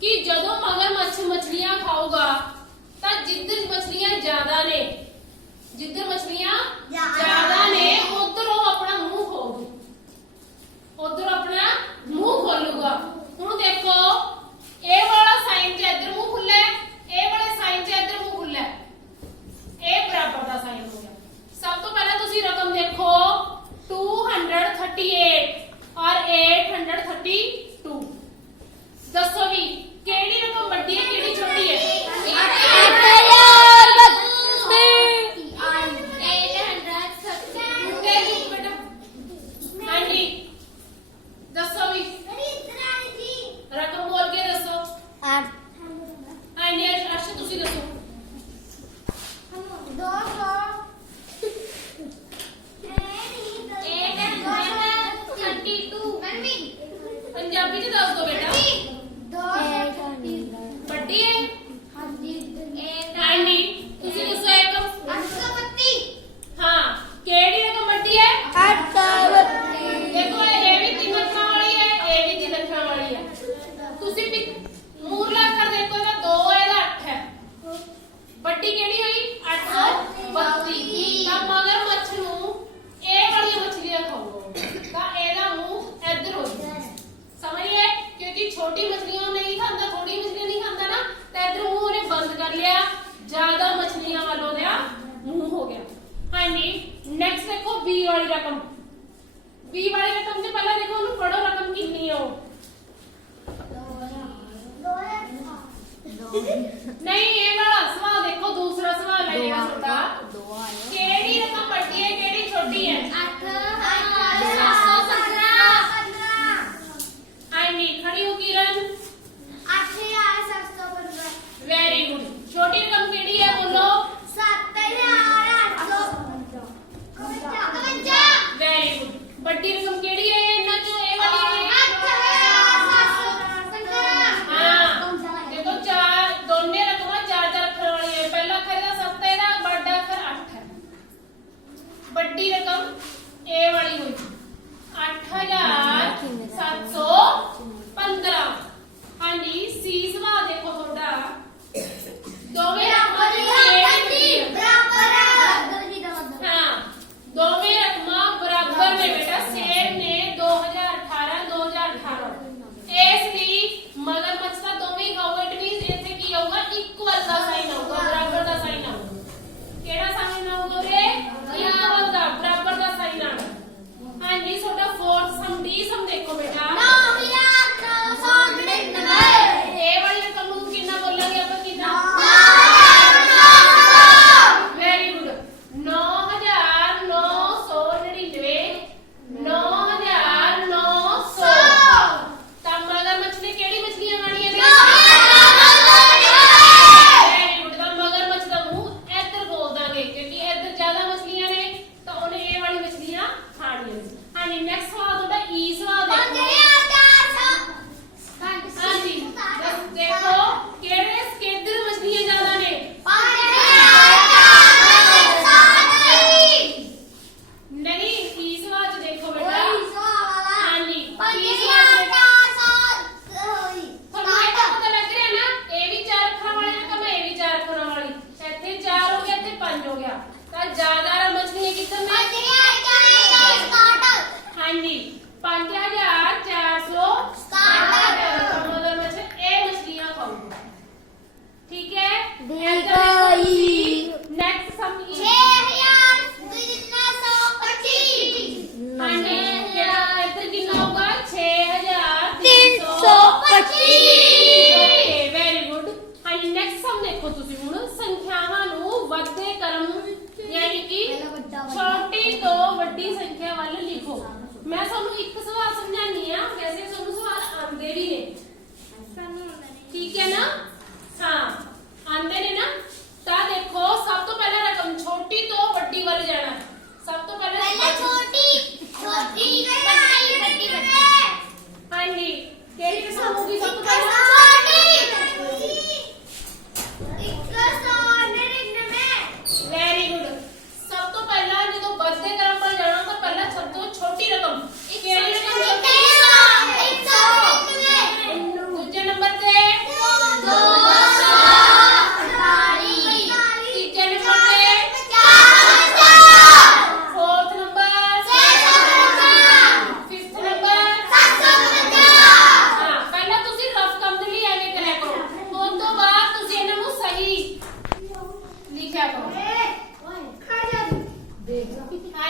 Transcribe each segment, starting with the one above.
ਕਿ ਜਦੋਂ ਮਗਰਮੱਛ ਮੱਛਲੀਆਂ ਖਾਊਗਾ ਤਾਂ ਜਿੱਧਰ ਮੱਛਲੀਆਂ ਜ਼ਿਆਦਾ ਨੇ ਜਿੱਧਰ ਮੱਛਲੀਆਂ ਜ਼ਿਆਦਾ ਨੇ ਉਧਰ ਉਹ ਆਪਣਾ ਮੂੰਹ ਖੋਲੂ ਉਧਰ ਆਪਣਾ ਮੂੰਹ ਖੋਲੂਗਾ ਹੁਣ ਦੇਖੋ ਇਹ ਵਾਲਾ ਸਾਈਨ ਜੇ ਇੱਧਰ ਮੂੰਹ ਖੁੱਲਾ ਹੈ ਇਹ ਵਾਲੇ ਸਾਈਨ ਜੇ ਇੱਧਰ ਮੂੰਹ ਖੁੱਲਾ ਹੈ ਇਹ ਬਰਾਬਰ ਦਾ ਸਾਈਨ ਹੋ ਗਿਆ। ਸਭ ਤੋਂ ਪਹਿਲਾਂ ਤੁਸੀਂ ਰਕਮ ਦੇਖੋ 238 bougie. पर ज्यादा रमज नहीं है कितने हाँ जी पांच हजार चार सौ ठीक है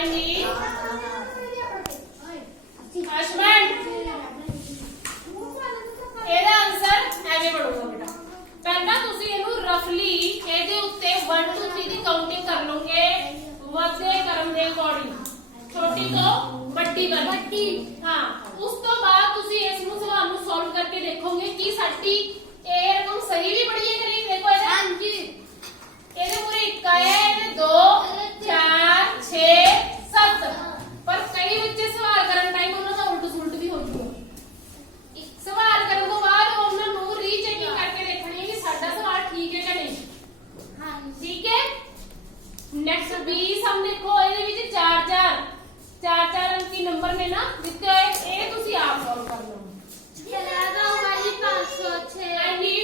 ਹਾਂਜੀ। ਅਸ਼ਵੰਤ ਇਹਦਾ ਆਨਸਰ ਐਵੇਂ ਬਣੂਗਾ ਬੇਟਾ। ਪਹਿਲਾਂ ਤੁਸੀਂ ਇਹਨੂੰ ਰਫਲੀ ਇਹਦੇ ਉੱਤੇ 1 2 3 ਦੀ ਕਾਊਂਟਿੰਗ ਕਰ ਲਓਗੇ। ਵਧੇ ਕਰਮ ਦੇ ਅਕੋਰਡਿੰਗ ਛੋਟੀ ਤੋਂ ਵੱਡੀ ਵੱਡੀ। ਹਾਂ ਉਸ ਤੋਂ ਬਾਅਦ नंबर में ना जिसका ए तुसी आप सॉल्व कर लो ये लगा हमारी 506 आई नीड